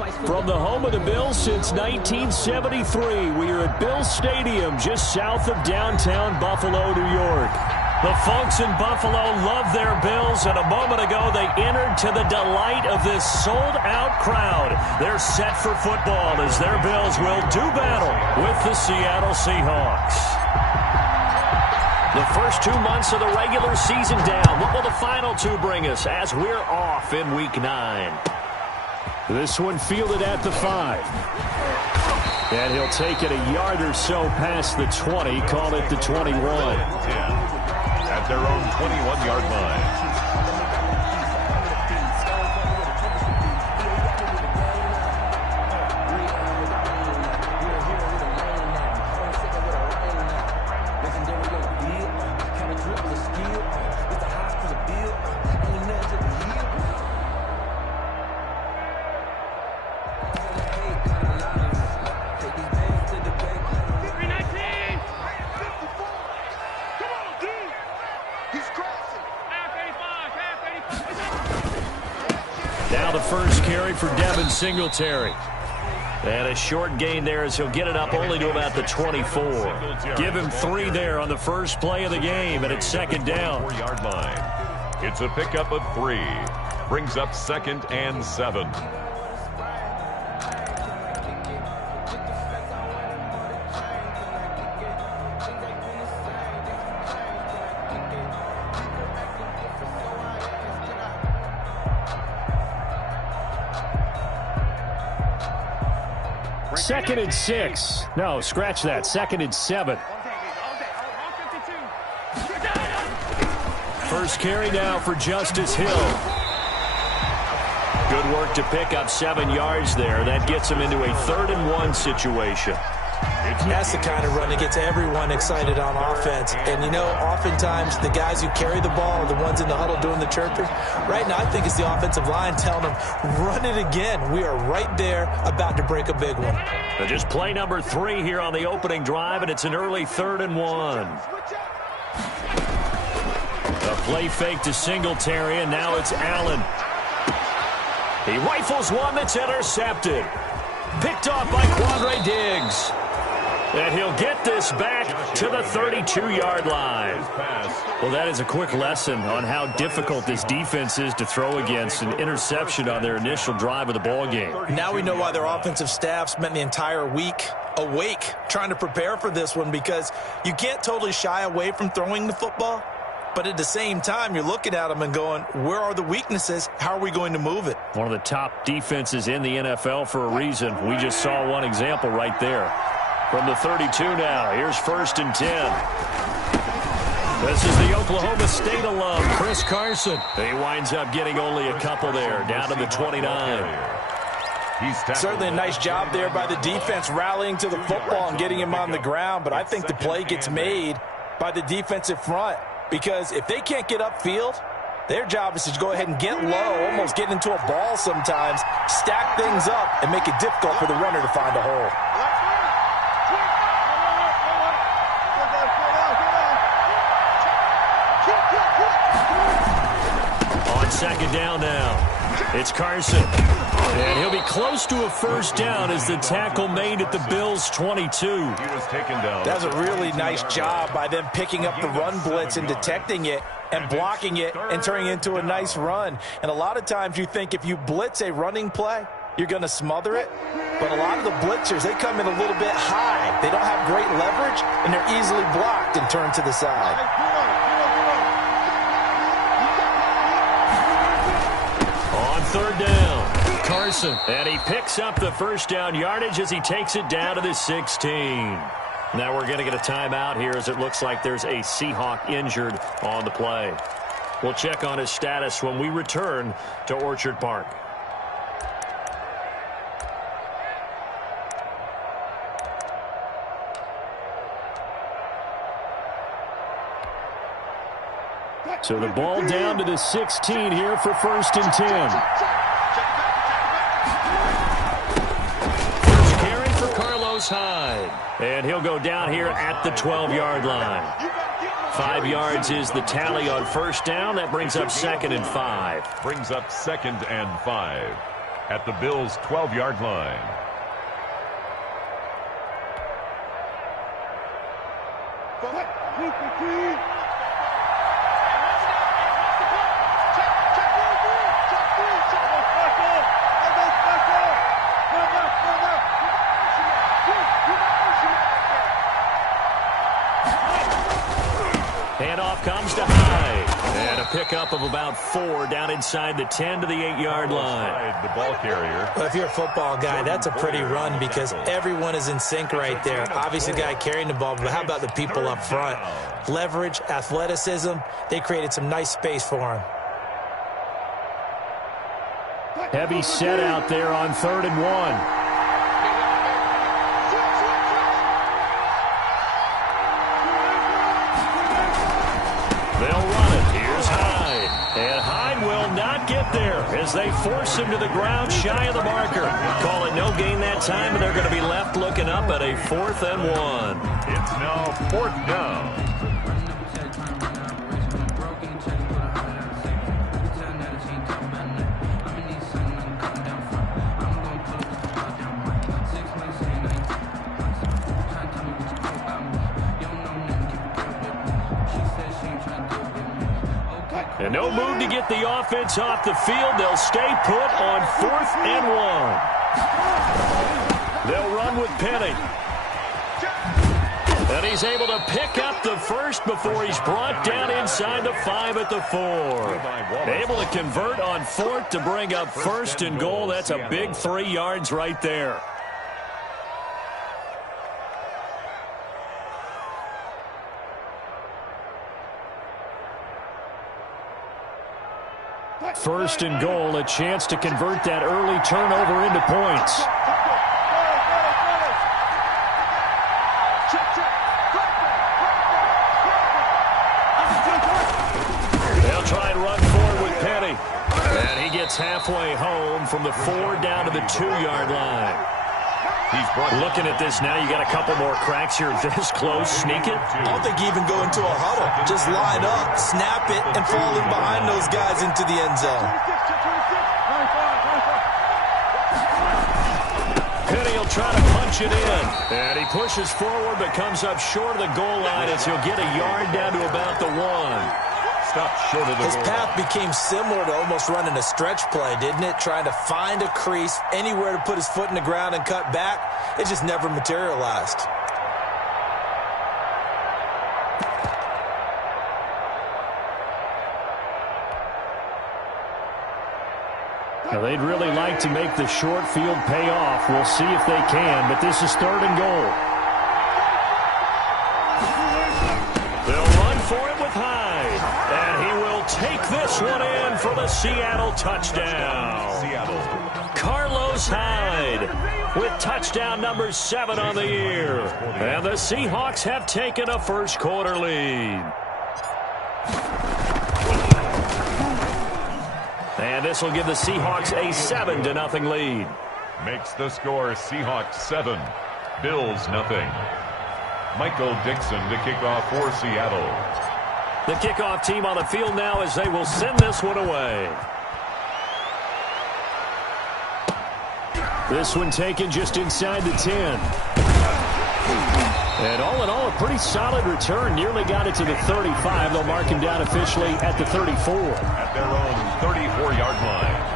From the home of the Bills since 1973, we are at Bills Stadium just south of downtown Buffalo, New York. The folks in Buffalo love their Bills, and a moment ago they entered to the delight of this sold-out crowd. They're set for football as their Bills will do battle with the Seattle Seahawks. The first 2 months of the regular season down. What will the final two bring us as we're off in Week 9? This one fielded at the 5. And he'll take it a yard or so past the 20, call it the 21. At their own 21-yard line. Now the first carry for Devin Singletary. And a short gain there as he'll get it up only to about the 24. Give him 3 there on the first play of the game, and it's second down. 4-yard line. It's a pickup of 3. Brings up 2nd and 7. Second and 6. No, scratch that. Second and 7. First carry now for Justice Hill. Good work to pick up 7 yards there. That gets him into a 3rd and 1 situation. That's the kind of run that gets everyone excited on offense. And, you know, oftentimes the guys who carry the ball are the ones in the huddle doing the chirping. Right now, I think it's the offensive line telling them, run it again. We are right there about to break a big one. But just play number 3 here on the opening drive, and it's an early 3rd and 1. A play fake to Singletary, and now it's Allen. He rifles one that's intercepted. Picked off by Quandre Diggs. And he'll get this back to the 32-yard line. Well, that is a quick lesson on how difficult this defense is to throw against. An interception on their initial drive of the ball game. Now we know why their offensive staff spent the entire week awake trying to prepare for this one, because you can't totally shy away from throwing the football. But at the same time, you're looking at them and going, where are the weaknesses? How are we going to move it? One of the top defenses in the NFL for a reason. We just saw one example right there. From the 32 now, here's 1st and 10. This is the Oklahoma State alum, Chris Carson. He winds up getting only a couple there, down to the 29. Certainly a nice job there by the defense rallying to the football and getting him on the ground, but I think the play gets made by the defensive front, because if they can't get upfield, their job is to go ahead and get low, almost get into a ball sometimes, stack things up, and make it difficult for the runner to find a hole. On second down now, it's Carson. And he'll be close to a first down as the tackle made at the Bills' 22. He was taken down. That's a really nice job by them picking up the run blitz and detecting it and blocking it and turning it into a nice run. And a lot of times you think if you blitz a running play, you're going to smother it. But a lot of the blitzers, they come in a little bit high. They don't have great leverage, and they're easily blocked and turned to the side. On 3rd down, Carson. And he picks up the first down yardage as he takes it down to the 16. Now we're going to get a timeout here as it looks like there's a Seahawk injured on the play. We'll check on his status when we return to Orchard Park. So the ball down to the 16 here for 1st and 10. First carry for Carlos Hyde. And he'll go down here at the 12-yard line. 5 yards is the tally on first down. That brings up 2nd and 5. Brings up 2nd and 5. at the Bills' 12-yard line. Handoff comes to Hyde. And a pickup of about 4 down inside the 10 to the 8-yard line. The ball carrier. Well, if you're a football guy, that's a pretty run because everyone is in sync right there. Obviously, the guy carrying the ball, but how about the people up front? Leverage, athleticism, they created some nice space for him. Heavy set out there on 3rd and 1. And Hyde will not get there as they force him to the ground shy of the marker. Call it no gain that time, and they're going to be left looking up at a 4th and 1. It's now 4th down. And no move to get the offense off the field. They'll stay put on 4th and 1. They'll run with Penny. And he's able to pick up the first before he's brought down inside the 5 at the 4. Able to convert on 4th to bring up 1st and goal. That's a big 3 yards right there. First and goal, a chance to convert that early turnover into points. They'll try and run forward with Penny. And he gets halfway home from the 4 down to the 2-yard line. Looking at this now, you got a couple more cracks here this close. Sneak it. I don't think you even go into a huddle. Just line up, snap it, and fall in behind those guys into the end zone. Penny will try to punch it in. And he pushes forward but comes up short of the goal line as he'll get a yard down to about the 1. Stopped short of the His goal. path became similar to almost running a stretch play, didn't it? Trying to find a crease, anywhere to put his foot in the ground and cut back. It just never materialized. Now, they'd really like to make the short field pay off. We'll see if they can, but this is 3rd and goal. They'll run for it with Hyde, and he will take this one in for the Seattle touchdown. Carlos Hyde with touchdown number 7 on the year. And the Seahawks have taken a first-quarter lead. And this will give the Seahawks a 7-0 lead. Makes the score Seahawks 7, Bills 0. Michael Dixon to kick off for Seattle. The kickoff team on the field now as they will send this one away. This one taken just inside the 10. And all in all, a pretty solid return. Nearly got it to the 35. They'll mark him down officially at the 34. At their own 34-yard line.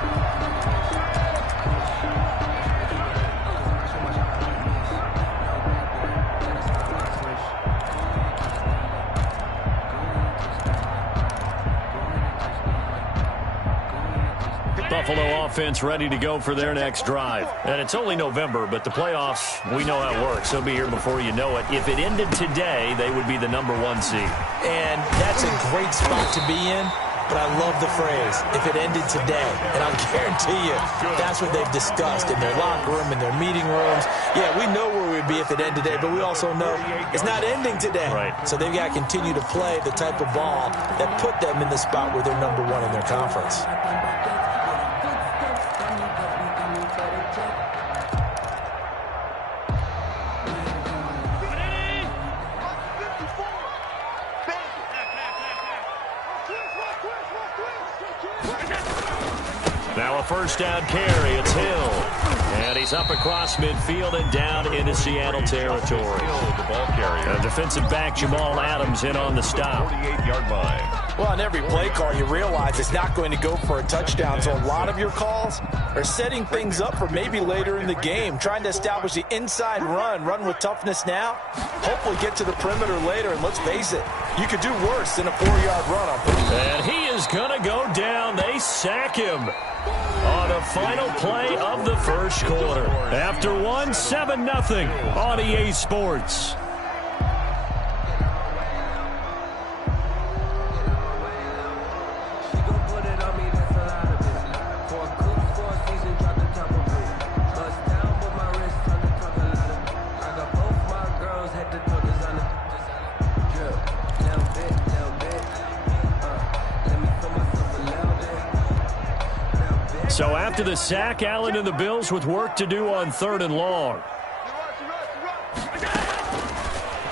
Buffalo offense ready to go for their next drive. And it's only November, but the playoffs, we know how it works. They'll be here before you know it. If it ended today, they would be the number 1 seed. And that's a great spot to be in, but I love the phrase, if it ended today. And I'll guarantee you, that's what they've discussed in their locker room, in their meeting rooms. Yeah, we know where we'd be if it ended today, but we also know it's not ending today. Right. So they've got to continue to play the type of ball that put them in the spot where they're number 1 in their conference. Now a first down carry. It's Hill. And he's up across midfield and down into Seattle territory. The ball carrier. And defensive back Jamal Adams in on the stop. 48-yard line. Well, on every play call, you realize it's not going to go for a touchdown. So a lot of your calls are setting things up for maybe later in the game, trying to establish the inside run with toughness now, hopefully get to the perimeter later. And let's face it, you could do worse than a 4-yard run on football. And he is going to go down. They sack him on the final play of the first quarter. After one, 7-0 on EA Sports. So after the sack, Allen and the Bills with work to do on 3rd and long.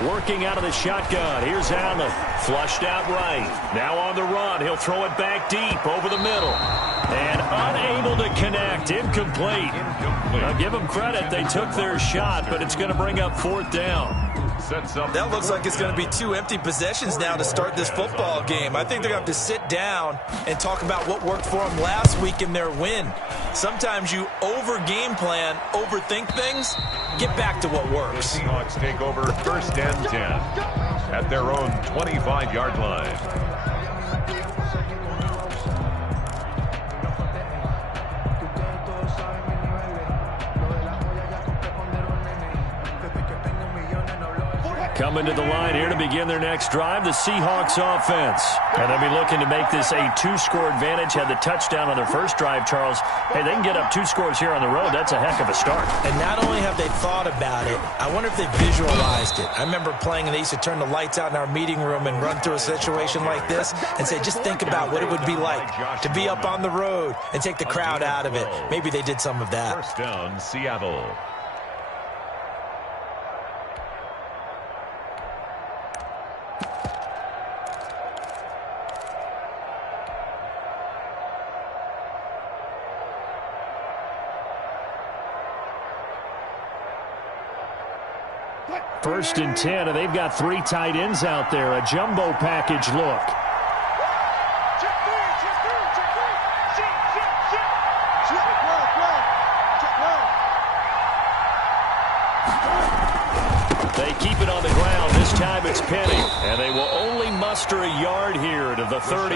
Working out of the shotgun. Here's Allen. Flushed out right. Now on the run. He'll throw it back deep over the middle. And unable to connect. Incomplete. Now give them credit. They took their shot, but it's going to bring up 4th down. That looks like it's going to be 2 empty possessions now to start this football game. I think they're going to have to sit down and talk about what worked for them last week in their win. Sometimes you over-game plan, overthink things. Get back to what works. The Seahawks take over 1st and 10 at their own 25-yard line. Coming to the line here to begin their next drive, the Seahawks offense. And they'll be looking to make this a 2-score advantage. Had the touchdown on their first drive, Charles. Hey, they can get up 2 scores here on the road. That's a heck of a start. And not only have they thought about it, I wonder if they visualized it. I remember playing and they used to turn the lights out in our meeting room and run through a situation like this and say, just think about what it would be like to be up on the road and take the crowd out of it. Maybe they did some of that. 1st down, Seattle. First and 10, and they've got 3 tight ends out there. A jumbo package look. They keep it on the ground. This time it's Penny. And they will only muster a yard here to the 38.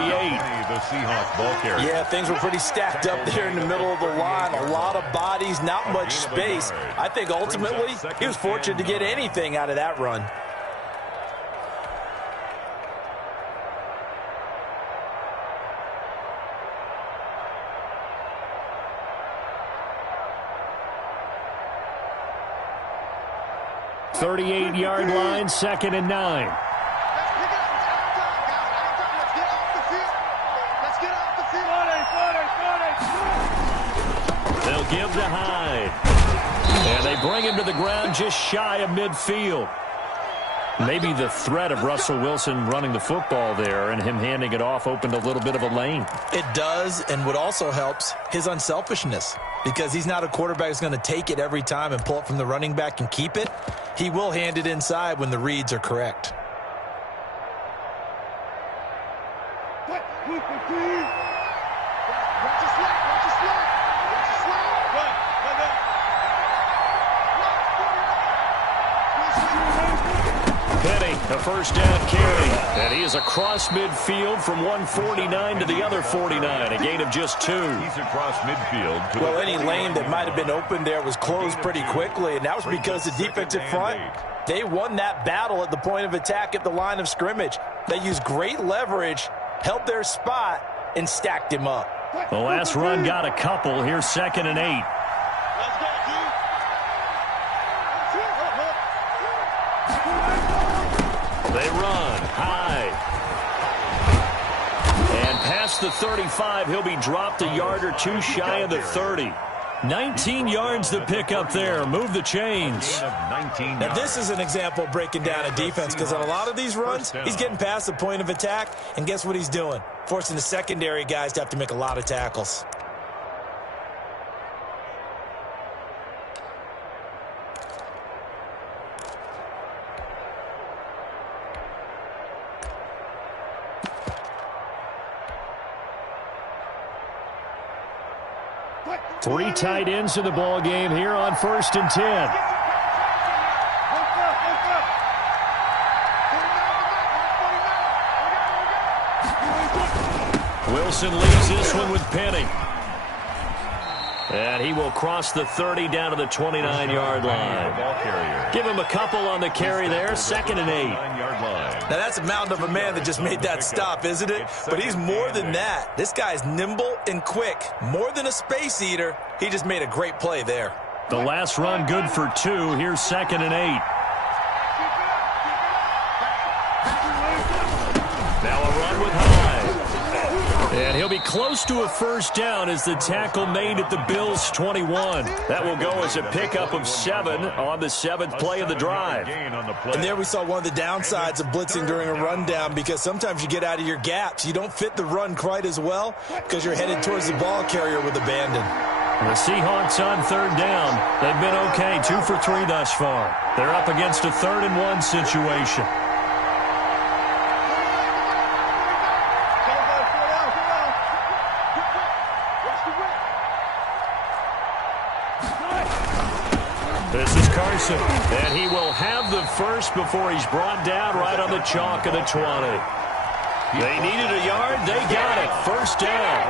The Seahawks ball carrier. Yeah, things were pretty stacked up there in the middle of the line. A lot of bodies, not much space. I think ultimately he was fortunate to get anything out of that run. .38-yard line, 2nd and 9. They'll give to Hyde. And they bring him to the ground just shy of midfield. Maybe the threat of Russell Wilson running the football there and him handing it off opened a little bit of a lane. It does, and what also helps, his unselfishness. Because he's not a quarterback who's going to take it every time and pull it from the running back and keep it. He will hand it inside when the reads are correct. Penny, a first down carry. And he is across midfield from 149 to the other 49. A gain of just 2. He's across midfield. Well, any lane that might have been open there was closed pretty quickly, and that was because the defensive front, they won that battle at the point of attack at the line of scrimmage. They used great leverage, held their spot, and stacked him up. The last run got a couple. Here's 2nd and 8. They run high. And past the 35, he'll be dropped a yard or 2 shy of the 30. 19 yards to pick up there. Move the chains. Now, this is an example of breaking down a defense because on a lot of these runs, he's getting past the point of attack, and guess what he's doing? Forcing the secondary guys to have to make a lot of tackles. Three tight ends in the ball game here on 1st and 10. Wilson leads this one with Penny. And he will cross the 30 down to the 29-yard line. Give him a couple on the carry there, 2nd and 8. Now, that's a mountain of a man that just made that stop, isn't it? But he's more than that. This guy's nimble and quick. More than a space eater. He just made a great play there. The last run good for 2. Here's 2nd and 8. Now a run with Hyde. And he'll be close to a first down as the tackle made at the Bills' 21. That will go as a pickup of 7 on the 7th play of the drive. And there we saw one of the downsides of blitzing during a rundown, because sometimes you get out of your gaps. You don't fit the run quite as well because you're headed towards the ball carrier with abandon. The Seahawks on 3rd down. They've been okay, 2 for 3 thus far. They're up against a 3rd and 1 situation. This is Carson, and he will have the first before he's brought down right on the chalk of the 20. They needed a yard. They got it. First down.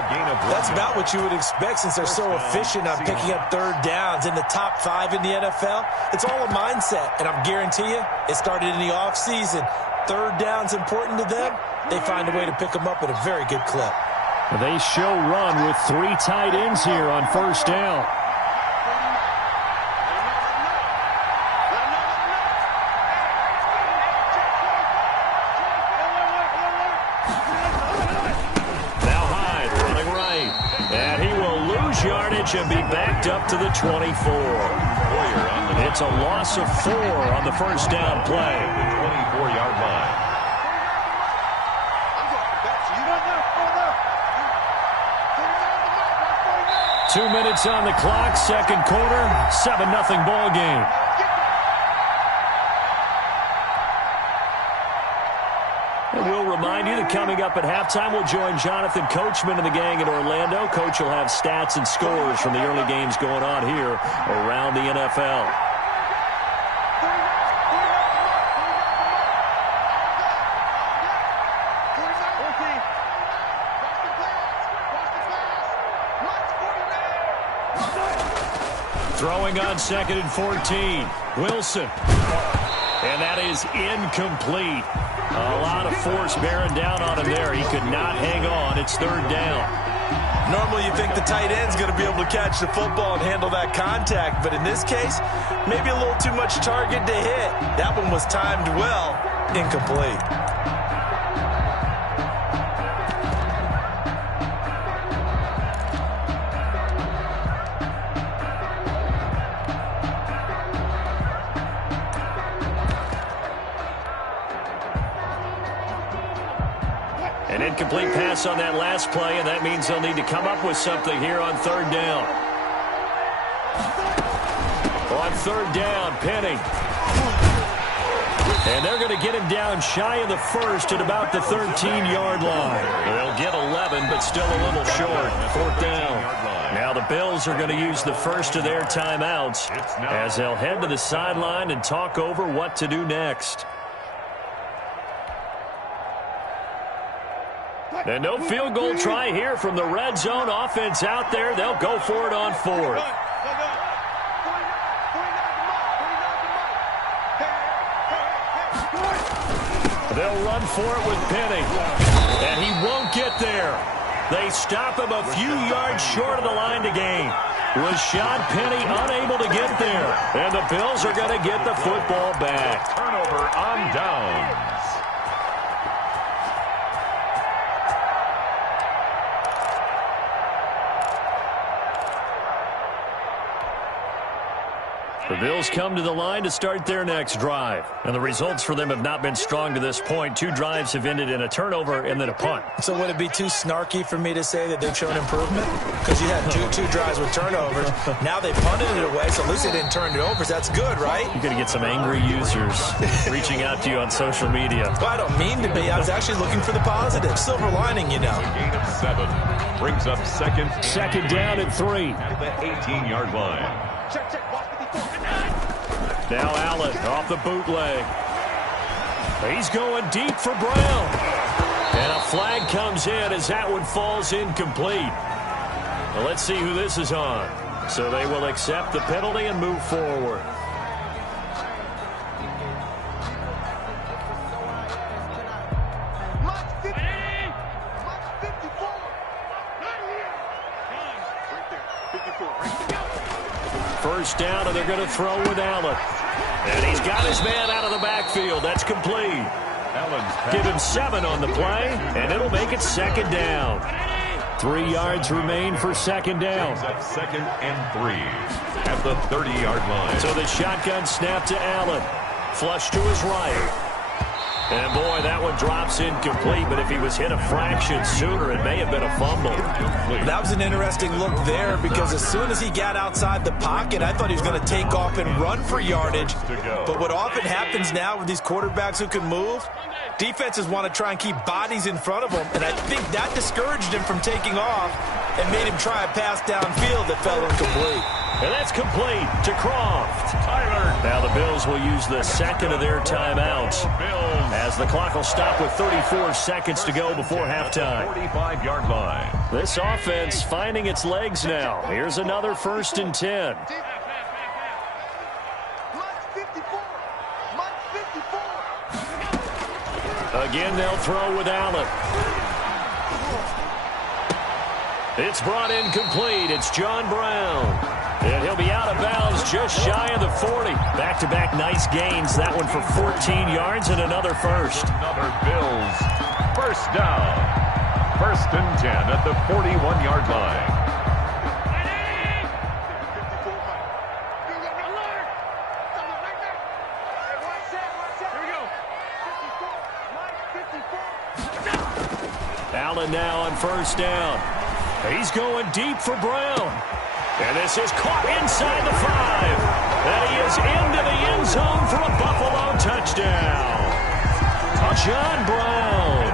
That's about what you would expect since they're so efficient on picking up 3rd downs in the top 5 in the NFL. It's all a mindset, and I'm guarantee you it started in the offseason. 3rd down's important to them. They find a way to pick them up at a very good clip. They show run with 3 tight ends here on 1st down. Yardage and be backed up to the 24. It's a loss of 4 on the first down play. 24-yard line. Two minutes on the clock, 2nd quarter, 7-0 ball game. We'll remind you that coming up at halftime, we'll join Jonathan Coachman and the gang in Orlando. Coach will have stats and scores from the early games going on here around the NFL. Throwing on 2nd and 14. Wilson. And that is incomplete. A lot of force bearing down on him there. He could not hang on. It's 3rd down. Normally you think the tight end's going to be able to catch the football and handle that contact, but in this case, maybe a little too much target to hit. That one was timed well. Incomplete. An incomplete pass on that last play, and that means they'll need to come up with something here on 3rd down. On 3rd down, Penny. And they're going to get him down shy of the first at about the 13-yard line. They'll get 11, but still a little short. 4th down. Now the Bills are going to use the first of their timeouts as they'll head to the sideline and talk over what to do next. And no field goal try here from the red zone offense out there. They'll go for it on 4th. They'll run for it with Penny. And he won't get there. They stop him a few yards short of the line to gain. Rashad Penny unable to get there. And the Bills are going to get the football back. Turnover on downs. The Bills come to the line to start their next drive. And the results for them have not been strong to this point. 2 drives have ended in a turnover and then a punt. So would it be too snarky for me to say that they've shown improvement? Because you had two drives with turnovers. Now they punted it away, so at least they didn't turn it over. So that's good, right? You're going to get some angry users reaching out to you on social media. Well, I don't mean to be. I was actually looking for the positive. Silver lining, you know. A gain of 7 brings up second down and 3. at the 18-yard line. Now Allen off the bootleg. He's going deep for Brown. And a flag comes in as that one falls incomplete. Well, let's see who this is on. So they will accept the penalty and move forward. First down, and they're going to throw with Allen. And he's got his man out of the backfield. That's complete. Give him 7 on the play, and it'll make it second down. 3 yards remain for second down. Second and 3 at the 30-yard line. So the shotgun snap to Allen. Flush to his right. And, boy, that one drops incomplete, but if he was hit a fraction sooner, it may have been a fumble. That was an interesting look there because as soon as he got outside the pocket, I thought he was going to take off and run for yardage. But what often happens now with these quarterbacks who can move, defenses want to try and keep bodies in front of them, and I think that discouraged him from taking off and made him try a pass downfield that fell incomplete. And that's complete to Croft. Now the Bills will use the second of their timeouts as the clock will stop with 34 seconds to go before halftime. 45-yard line. This offense finding its legs now. Here's another 1st and 10. Again, they'll throw with Allen. It's brought in complete. It's John Brown. And he'll be out of bounds just shy of the 40. Back-to-back nice gains. That one for 14 yards and another first. Another Bills first down. 1st and 10 at the 41-yard line. Allen now on 1st down. He's going deep for Brown. And this is caught inside the 5. And he is into the end zone for a Buffalo touchdown. John Brown,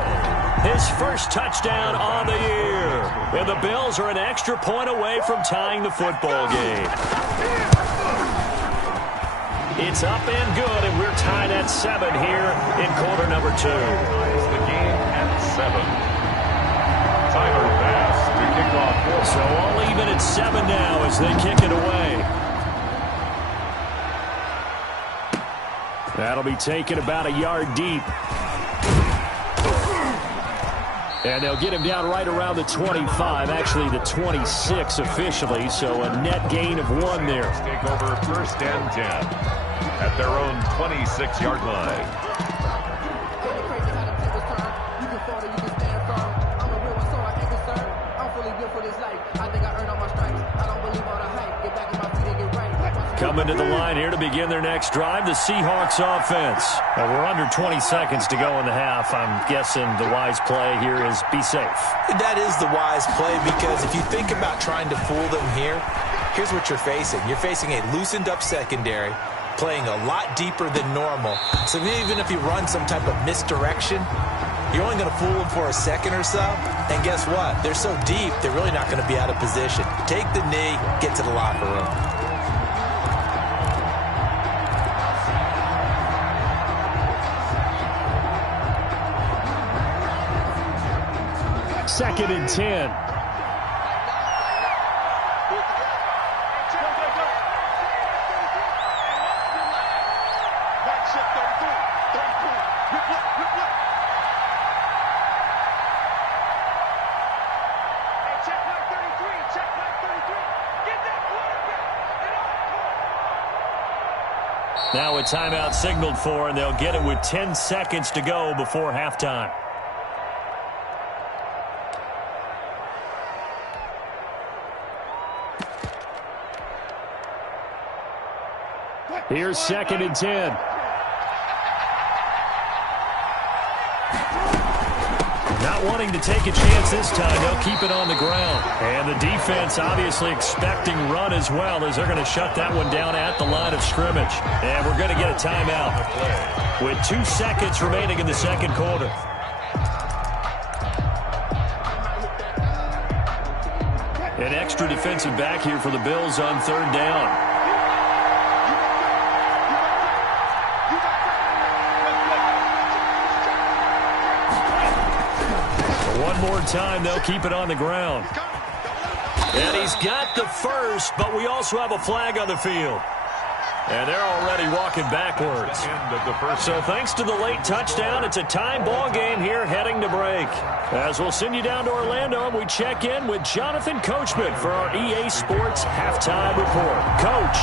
his first touchdown on the year. And the Bills are an extra point away from tying the football game. It's up and good, and we're tied at 7 here in quarter number 2. The game at 7. Tyler pass to kick off. So all even at 7 now as they kick it away. That'll be taken about a yard deep. And they'll get him down right around the 25, actually the 26 officially, so a net gain of 1 there. Take over 1st and 10 at their own 26-yard line. Coming to the line here to begin their next drive, the Seahawks offense. We're under 20 seconds to go in the half. I'm guessing the wise play here is be safe. That is the wise play because if you think about trying to fool them here, here's what you're facing. You're facing a loosened up secondary, playing a lot deeper than normal. So even if you run some type of misdirection, you're only going to fool them for a second or so. And guess what? They're so deep, they're really not going to be out of position. Take the knee, get to the locker room. 2nd and 10. Now a timeout signaled for, and they'll get it with 10 seconds to go before halftime. Here's 2nd and 10. Not wanting to take a chance this time, they'll keep it on the ground. And the defense obviously expecting run as well, as they're going to shut that one down at the line of scrimmage. And we're going to get a timeout with 2 seconds remaining in the second quarter. An extra defensive back here for the Bills on 3rd down. One more time, they'll keep it on the ground. And he's got the first, but we also have a flag on the field. And they're already walking backwards. So thanks to the late touchdown, it's a tie ball game here heading to break. As we'll send you down to Orlando, and we check in with Jonathan Coachman for our EA Sports Halftime Report. Coach,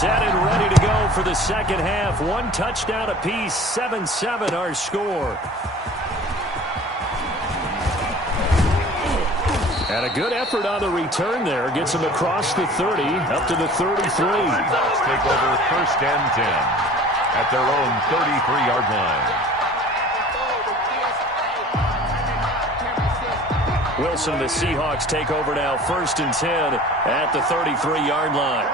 set and ready to go for the second half. 1 touchdown apiece, 7-7 our score. And a good effort on the return there. Gets him across the 30, up to the 33. Bucks take over 1st and 10 at their own 33-yard line. Wilson and the Seahawks take over now 1st and 10 at the 33-yard line.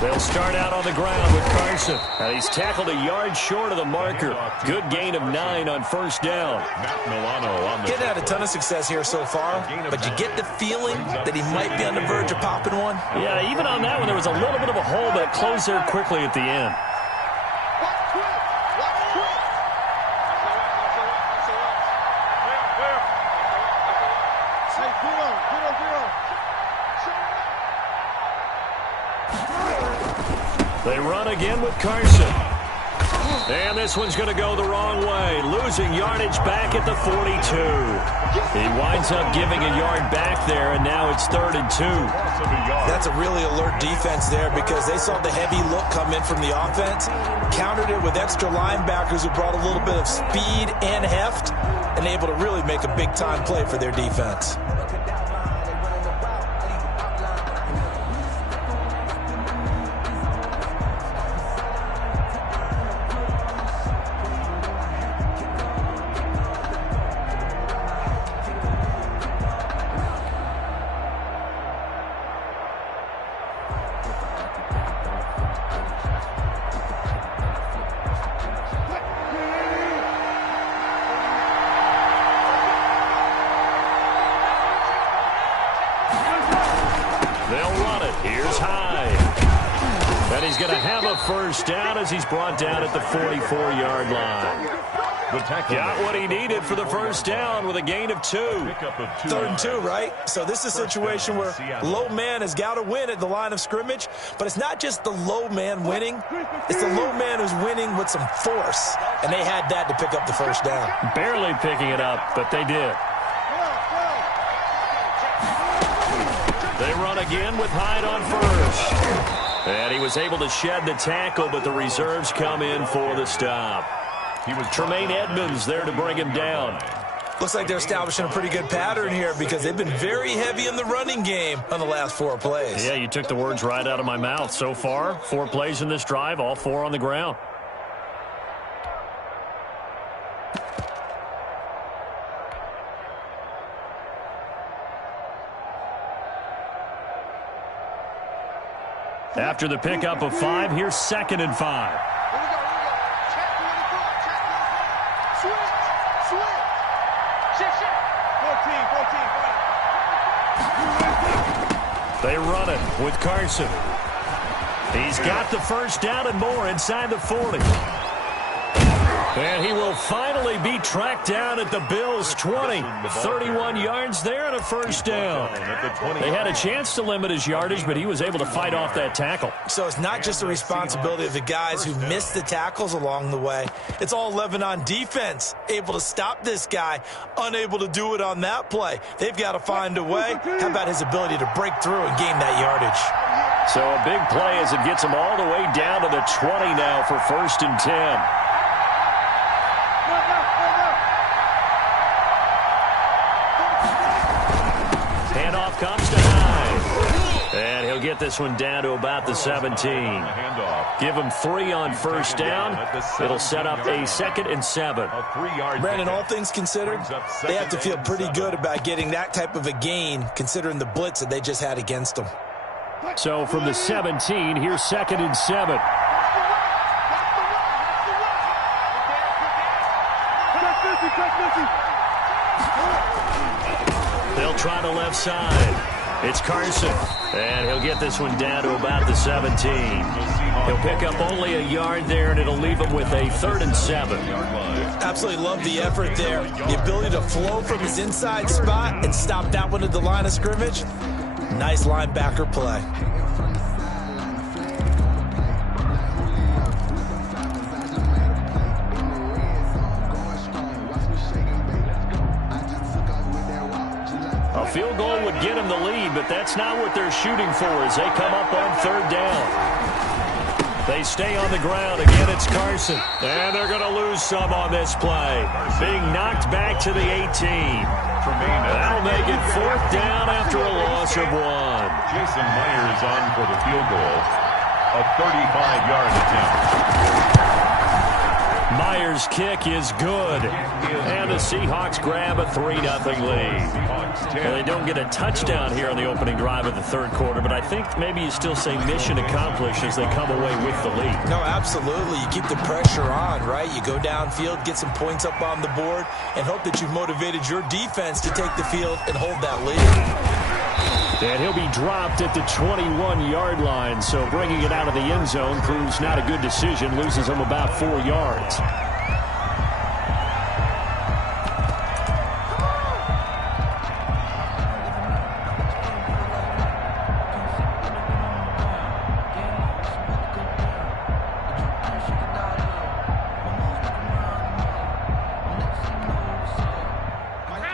They'll start out on the ground with Carson. And he's tackled a yard short of the marker. Good gain of 9 on 1st down. Getting had a ton of success here so far, but you get the feeling that he might be on the verge of popping one. Yeah, even on that one, there was a little bit of a hole, but it closed there quickly at the end. They run again with Carson. And this one's going to go the wrong way. Losing yardage back at the 42. He winds up giving a yard back there, and now it's 3rd and 2. That's a really alert defense there because they saw the heavy look come in from the offense, countered it with extra linebackers who brought a little bit of speed and heft, and able to really make a big-time play for their defense. First down as he's brought down at the 44-yard line. Got what he needed for the first down with a gain of 2. 3rd and 2, right? So this is a situation where low man has got to win at the line of scrimmage, but it's not just the low man winning. It's the low man who's winning with some force, and they had that to pick up the first down. Barely picking it up, but they did. They run again with Hyde on first. And he was able to shed the tackle, but the reserves come in for the stop. He was Tremaine Edmonds there to bring him down. Looks like they're establishing a pretty good pattern here because they've been very heavy in the running game on the last 4 plays. Yeah, you took the words right out of my mouth. So far, 4 plays in this drive, all 4 on the ground. After the pickup of 5, here's 2nd and 5. They run it with Carson. He's got the first down and more inside the 40. And he will finally be tracked down at the Bills' 20. 31 yards there and a first down. They had a chance to limit his yardage, but he was able to fight off that tackle. So it's not just the responsibility of the guys who missed the tackles along the way. It's all 11 on defense, able to stop this guy, unable to do it on that play. They've got to find a way. How about his ability to break through and gain that yardage? So a big play as it gets him all the way down to the 20 now for 1st and 10. comes to Hyde. And he'll get this one down to about the 17. Give him 3 on first down. It'll set up a 2nd and 7. Brandon, all things considered, they have to feel pretty good about getting that type of a gain, considering the blitz that they just had against them. So from the 17, here's 2nd and 7. They'll try the left side. It's Carson, and he'll get this one down to about the 17. He'll pick up only a yard there, and it'll leave him with a 3rd and 7. Absolutely love the effort there. The ability to flow from his inside spot and stop that one at the line of scrimmage. Nice linebacker play. A field goal would get him the lead, but that's not what they're shooting for as they come up on 3rd down. They stay on the ground. Again, it's Carson. And they're going to lose some on this play. Being knocked back to the 18. That'll make it 4th down after a loss of 1. Jason Myers on for the field goal. A 35-yard attempt. Myers' kick is good. And the Seahawks grab a 3-0 lead. Well, they don't get a touchdown here on the opening drive of the 3rd quarter, but I think maybe you still say mission accomplished as they come away with the lead. No, absolutely. You keep the pressure on, right? You go downfield, get some points up on the board, and hope that you've motivated your defense to take the field and hold that lead. And he'll be dropped at the 21-yard line, so bringing it out of the end zone proves not a good decision, loses him about 4 yards.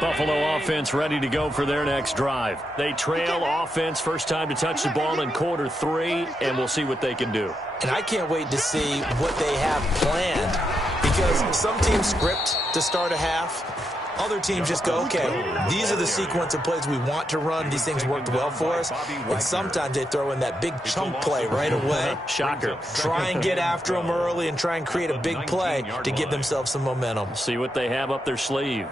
Buffalo offense ready to go for their next drive. They trail offense, first time to touch the ball in quarter 3, and we'll see what they can do. And I can't wait to see what they have planned, because some teams script to start a half. Other teams just go, okay, these are the sequence of plays we want to run. These things worked well for us. And sometimes they throw in that big chunk play right away. Shocker. Try and get after them early and try and create a big play to give themselves some momentum. See what they have up their sleeve.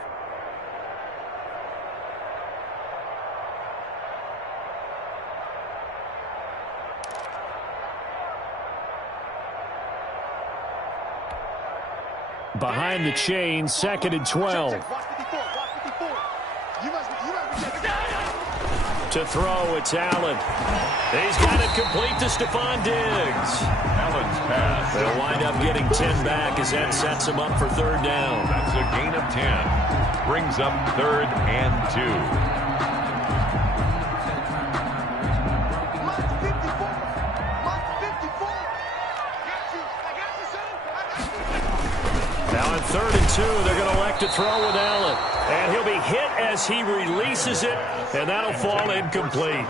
Behind the chain, 2nd and 12. To throw, it's Allen. He's got it complete to Stephon Diggs. Allen's pass. They'll wind up getting 10 back as that sets him up for 3rd down. That's a gain of 10. Brings up 3rd and 2. Now on 3rd and 2, they're going to elect to throw with Allen. And he'll be hit as he releases it, and that'll fall incomplete.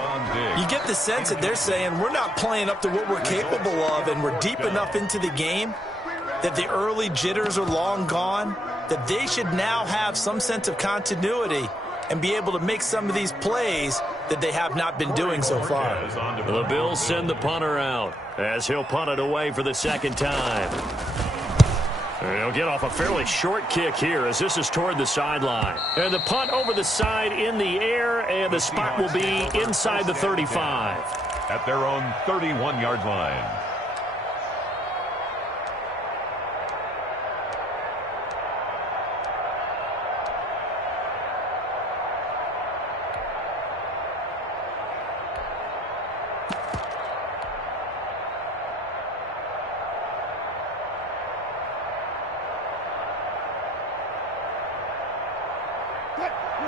You get the sense that they're saying we're not playing up to what we're capable of, and we're deep enough into the game that the early jitters are long gone, that they should now have some sense of continuity and be able to make some of these plays that they have not been doing so far. The Bills send the punter out as he'll punt it away for the 2nd time. He'll get off a fairly short kick here as this is toward the sideline. And the punt over the side in the air, and the spot will be inside the 35. At their own 31-yard line.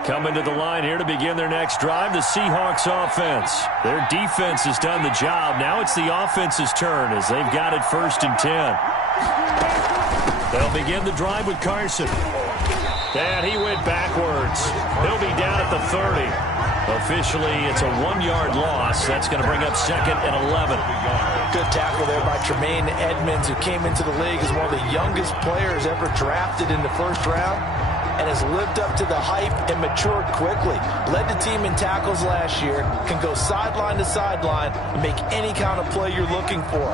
Coming to the line here to begin their next drive, the Seahawks offense. Their defense has done the job. Now it's the offense's turn as they've got it 1st and 10. They'll begin the drive with Carson. And he went backwards. He'll be down at the 30. Officially, it's a 1-yard loss. That's going to bring up 2nd and 11. Good tackle there by Tremaine Edmonds, who came into the league as one of the youngest players ever drafted in the 1st round. and has lived up to the hype and matured quickly. Led the team in tackles last year, can go sideline to sideline and make any kind of play you're looking for.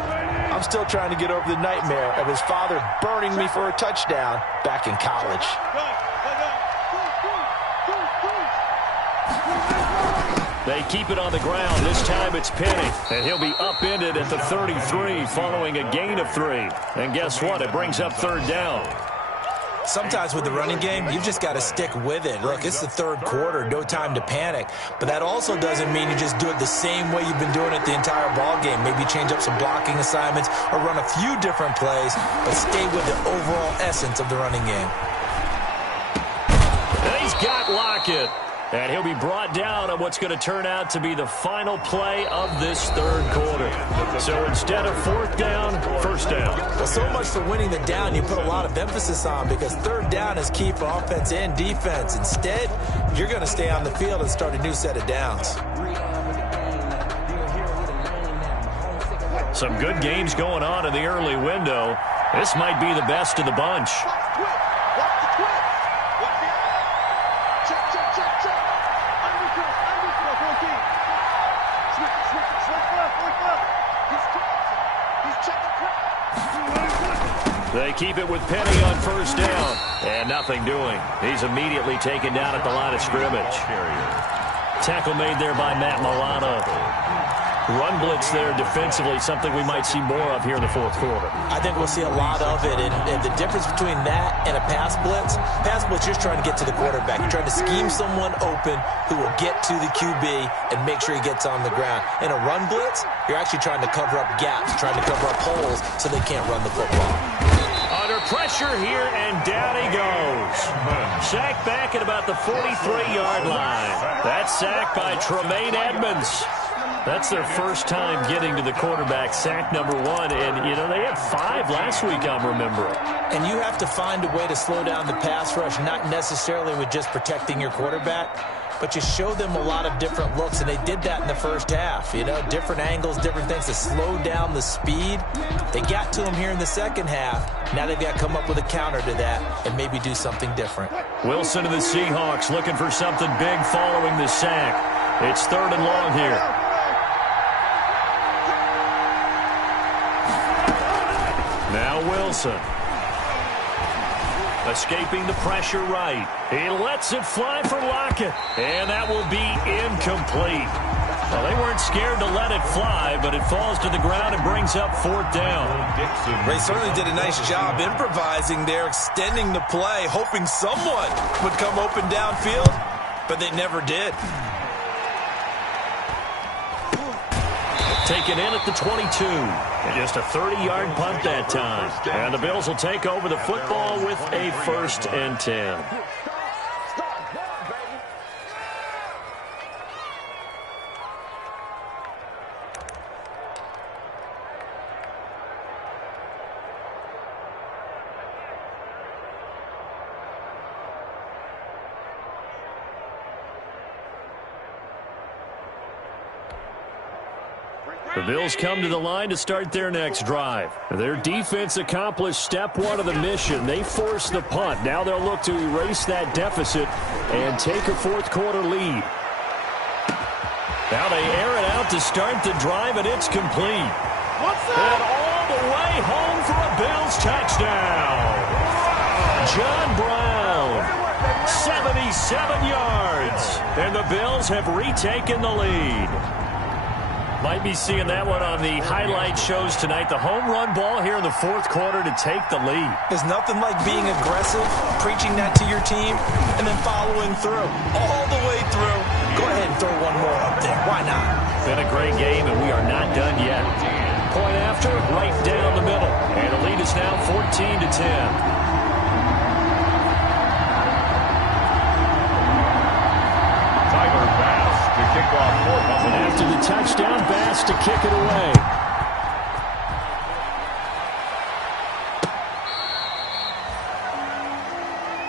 I'm still trying to get over the nightmare of his father burning me for a touchdown back in college. They keep it on the ground. This time it's Penny, and he'll be upended at the 33 following a gain of 3. And guess what? It brings up third down. Sometimes with the running game, you've just got to stick with it. Look, it's the third quarter, no time to panic. But that also doesn't mean you just do it the same way you've been doing it the entire ball game. Maybe change up some blocking assignments or run a few different plays, but stay with the overall essence of the running game. And he's got Lockett. And he'll be brought down on what's going to turn out to be the final play of this third quarter. So instead of fourth down, first down. Well, so much for winning the down you put a lot of emphasis on, because third down is key for offense and defense. Instead, you're going to stay on the field and start a new set of downs. Some good games going on in the early window. This might be the best of the bunch. They keep it with Penny on first down. And nothing doing. He's immediately taken down at the line of scrimmage. Tackle made there by Matt Milano. Run blitz there defensively, something we might see more of here in the fourth quarter. I think we'll see a lot of it. And the difference between that and a pass blitz, you're trying to get to the quarterback. You're trying to scheme someone open who will get to the QB and make sure he gets on the ground. In a run blitz, you're actually trying to cover up gaps, trying to cover up holes so they can't run the football. Under pressure here, and down he goes. Sacked back at about the 43-yard line. That's sacked by Tremaine Edmonds. That's their first time getting to the quarterback, sack number 1. And, you know, they had 5 last week, I'm remembering. And you have to find a way to slow down the pass rush, not necessarily with just protecting your quarterback, but you show them a lot of different looks, and they did that in the first half. You know, different angles, different things to slow down the speed. They got to him here in the second half. Now they've got to come up with a counter to that and maybe do something different. Wilson and the Seahawks looking for something big following the sack. It's third and long here. Now Wilson. Escaping the pressure right. He lets it fly for Lockett. And that will be incomplete. Well, they weren't scared to let it fly, but it falls to the ground and brings up fourth down. Ray certainly did a nice job improvising there, extending the play, hoping someone would come open downfield, but they never did. Taken in at the 22. And just a 30-yard punt that time. And the Bills will take over the football with a 1st and 10. The Bills come to the line to start their next drive. Their defense accomplished step 1 of the mission. They forced the punt. Now they'll look to erase that deficit and take a fourth quarter lead. Now they air it out to start the drive, and it's complete. And all the way home for a Bills touchdown. John Brown, 77 yards. And the Bills have retaken the lead. Might be seeing that one on the highlight shows tonight. The home run ball here in the fourth quarter to take the lead. There's nothing like being aggressive, preaching that to your team, and then following through. All the way through. Go ahead and throw one more up there. Why not? Been a great game, and we are not done yet. Point after, right down the middle. And the lead is now 14-10. And after the touchdown, Bass to kick it away.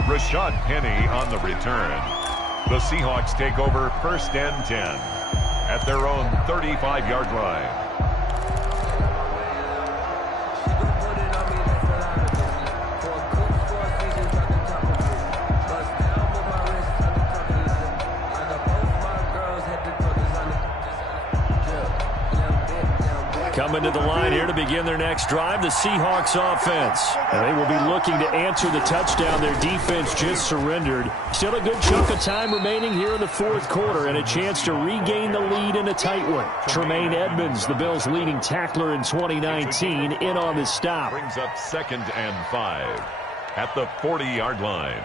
Rashad Penny on the return. The Seahawks take over 1st and 10 at their own 35-yard line. Coming to the line here to begin their next drive, the Seahawks offense. And they will be looking to answer the touchdown their defense just surrendered. Still a good chunk of time remaining here in the fourth quarter and a chance to regain the lead in a tight one. Tremaine Edmonds, the Bills' leading tackler in 2019, in on the stop. Brings up 2nd and 5 at the 40-yard line.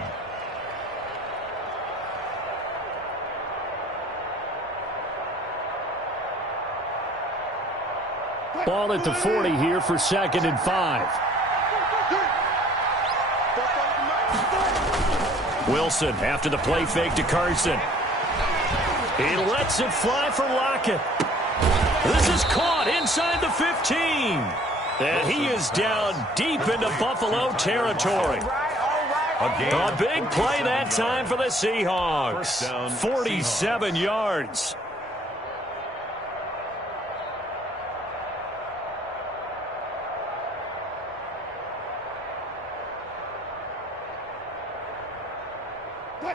Ball at the 40 here for 2nd and 5. Wilson after the play fake to Carson. He lets it fly for Lockett. This is caught inside the 15. And he is down deep into Buffalo territory. A big play that time for the Seahawks. 47 yards.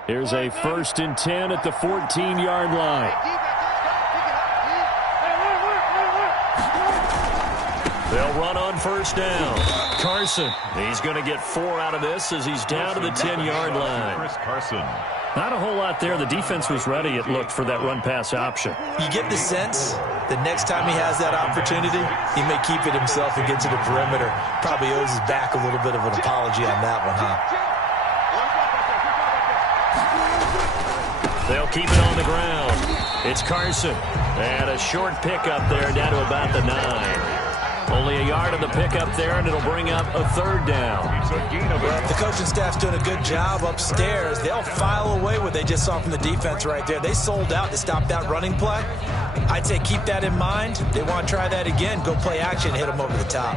Here's a 1st and 10 at the 14-yard line. They'll run on 1st down. Carson, he's going to get 4 out of this as he's down to the 10-yard line. Chris Carson. Not a whole lot there. The defense was ready, it looked, for that run-pass option. You get the sense that next time he has that opportunity, he may keep it himself and get to the perimeter. Probably owes his back a little bit of an apology on that one, huh? They'll keep it on the ground. It's Carson. And a short pickup there down to about the 9. Only a yard on the pickup there, and it'll bring up a 3rd down. The coaching staff's doing a good job upstairs. They'll file away what they just saw from the defense right there. They sold out to stop that running play. I'd say keep that in mind. They want to try that again. Go play action, hit them over the top.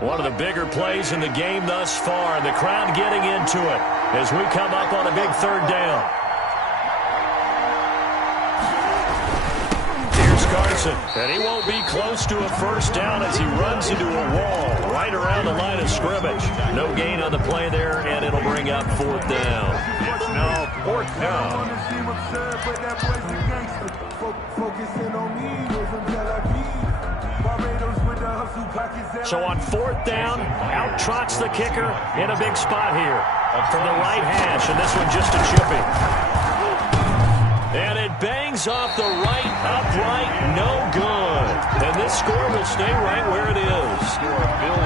One of the bigger plays in the game thus far, and the crowd getting into it as we come up on a big 3rd down. Here's Carson, and he won't be close to a 1st down as he runs into a wall right around the line of scrimmage. No gain on the play there, and it'll bring up 4th down. It's now 4th down. So on 4th down, out trots the kicker in a big spot here from the right hash, and this one just a chippy. And it bangs off the right upright, no good. And this score will stay right where it is.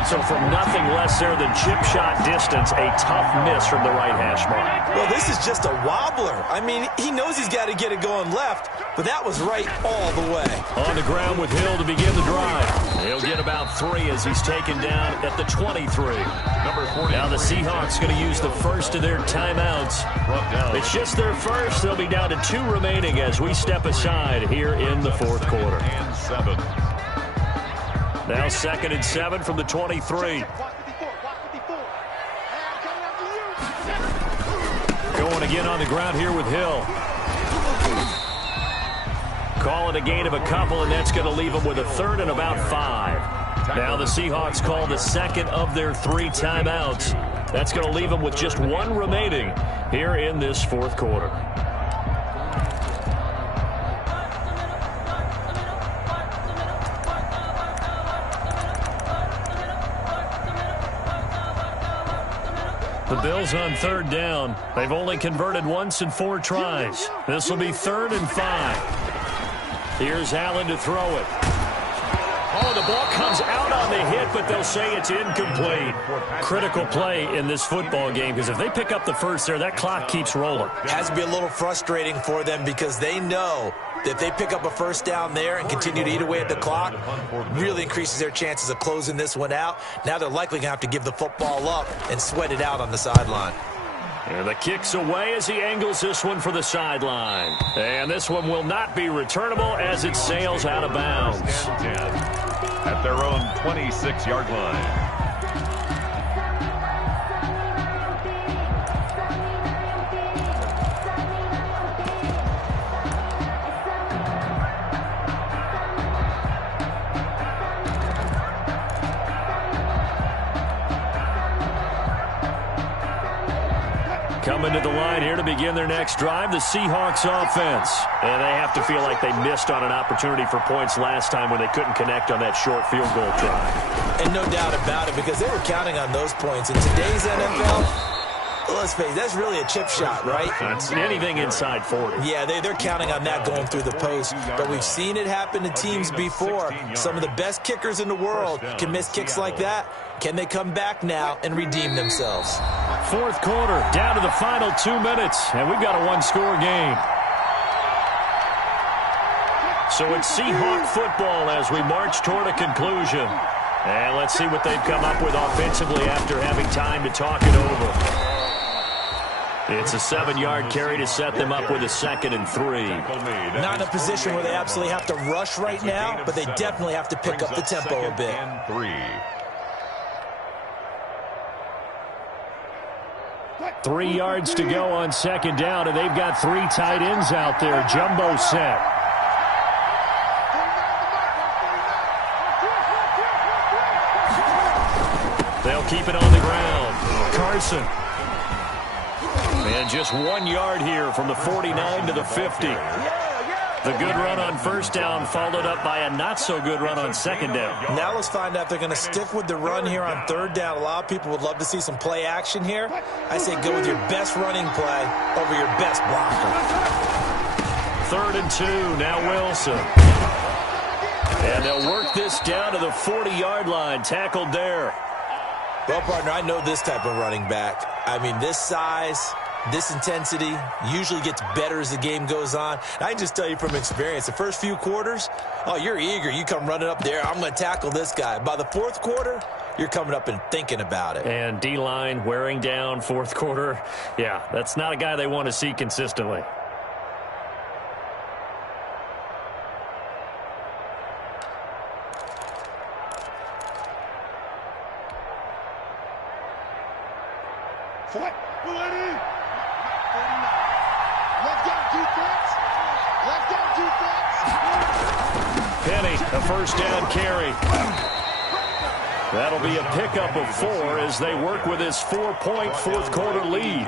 So from nothing less there than chip shot distance, a tough miss from the right hash mark. Well, this is just a wobbler. I mean, he knows he's got to get it going left, but that was right all the way. On the ground with Hill to begin the drive. He'll get about 3 as he's taken down at the 23. Number 40. Now the Seahawks going to use the first of their timeouts. It's just their first. They'll be down to 2 remaining as we step aside here in the 4th quarter. And 7. Now 2nd and 7 from the 23. Going again on the ground here with Hill. Call it a gain of a couple, and that's going to leave them with a 3rd and about 5. Now the Seahawks call the 2nd of their 3 timeouts. That's going to leave them with just 1 remaining here in this 4th quarter. The Bills on 3rd down. They've only converted once in 4 tries. This will be 3rd and 5. Here's Allen to throw it. Oh, the ball comes out on the hit, but they'll say it's incomplete. Critical play in this football game, because if they pick up the first there, that clock keeps rolling. It has to be a little frustrating for them because they know that if they pick up a 1st down there and continue to eat away at the clock, really increases their chances of closing this one out. Now they're likely going to have to give the football up and sweat it out on the sideline. And the kick's away as he angles this one for the sideline. And this one will not be returnable as it sails out of bounds. At their own 26-yard line. Coming to the line here to begin their next drive, the Seahawks offense. And they have to feel like they missed on an opportunity for points last time when they couldn't connect on that short field goal try. And no doubt about it, because they were counting on those points. In today's NFL, let's face it, that's really a chip shot, right? That's anything inside 40. Yeah, they're counting on that going through the post. But we've seen it happen to teams before. Some of the best kickers in the world can miss kicks like that. Can they come back now and redeem themselves? Fourth quarter, down to the final 2 minutes, and we've got a one-score game. So it's Seahawk football as we march toward a conclusion. And let's see what they've come up with offensively after having time to talk it over. It's a 7-yard carry to set them up with a 2nd and 3. Not in a position where they absolutely have to rush right now, but they definitely have to pick up the tempo a bit. 3 yards to go on 2nd down, and they've got 3 tight ends out there. Jumbo set. They'll keep it on the ground. Carson. And just 1 yard here from the 49 to the 50. The good run on first down followed up by a not-so-good run on 2nd down. Now let's find out if they're going to stick with the run here on 3rd down. A lot of people would love to see some play action here. I say go with your best running play over your best blocker. 3rd and 2, now Wilson. And they'll work this down to the 40-yard line, tackled there. Well, partner, I know this type of running back. I mean, this size, this intensity usually gets better as the game goes on. And I can just tell you from experience, the first few quarters, oh, you're eager. You come running up there, I'm going to tackle this guy. By the 4th quarter, you're coming up and thinking about it. And D-line wearing down 4th quarter. Yeah, that's not a guy they want to see consistently. Penny, a first down carry. That'll be a pickup of 4 as they work with this 4-point 4th quarter lead.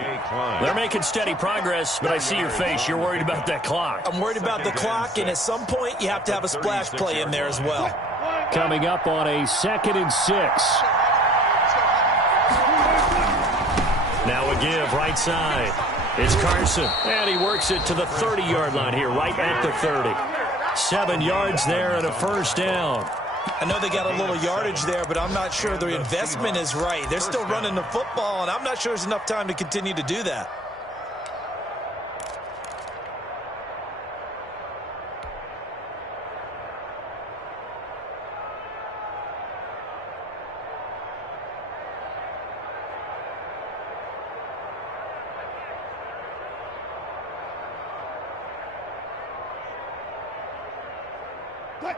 They're making steady progress, but I see your face. You're worried about that clock. I'm worried about the clock, and at some point you have to have a splash play in there as well. Coming up on a 2nd and 6. Now a give right side. It's Carson, and he works it to the 30-yard line here, right at the 30. 7 yards there and a first down. I know they got a little yardage there, but I'm not sure the investment is right. They're still running the football, and I'm not sure there's enough time to continue to do that.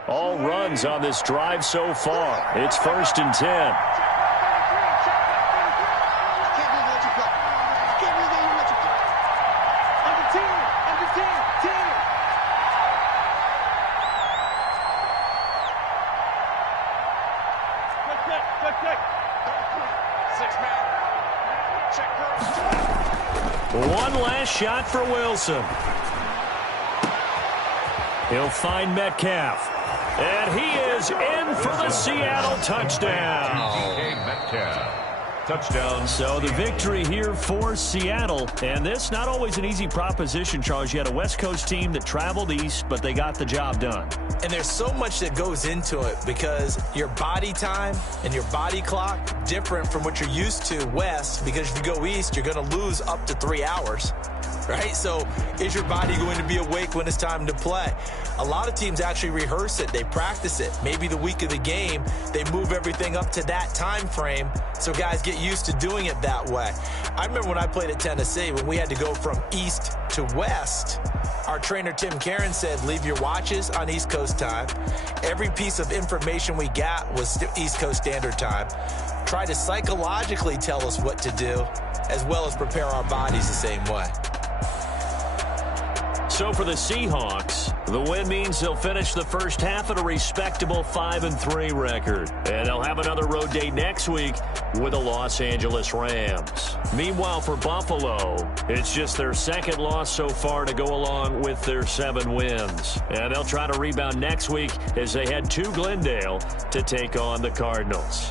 All runs on this drive so far. It's 1st and 10. One last shot for Wilson. He'll find Metcalf. And he is in for the Seattle touchdown. Touchdown. So the victory here for Seattle. And this not always an easy proposition, Charles. You had a West Coast team that traveled east, but they got the job done. And there's so much that goes into it because your body time and your body clock different from what you're used to west, because if you go east, you're going to lose up to 3 hours. Right? So is your body going to be awake when it's time to play? A lot of teams actually rehearse it. They practice it. Maybe the week of the game, they move everything up to that time frame so guys get used to doing it that way. I remember when I played at Tennessee, when we had to go from east to west, our trainer Tim Karen said, leave your watches on East Coast time. Every piece of information we got was East Coast Standard Time. Try to psychologically tell us what to do, as well as prepare our bodies the same way. So for the Seahawks, The win means they'll finish the first half at a respectable 5-3 record. And they'll have another road date next week with the Los Angeles Rams. Meanwhile, for Buffalo, it's just their second loss so far to go along with their 7 wins. And they'll try to rebound next week as they head to Glendale to take on the Cardinals.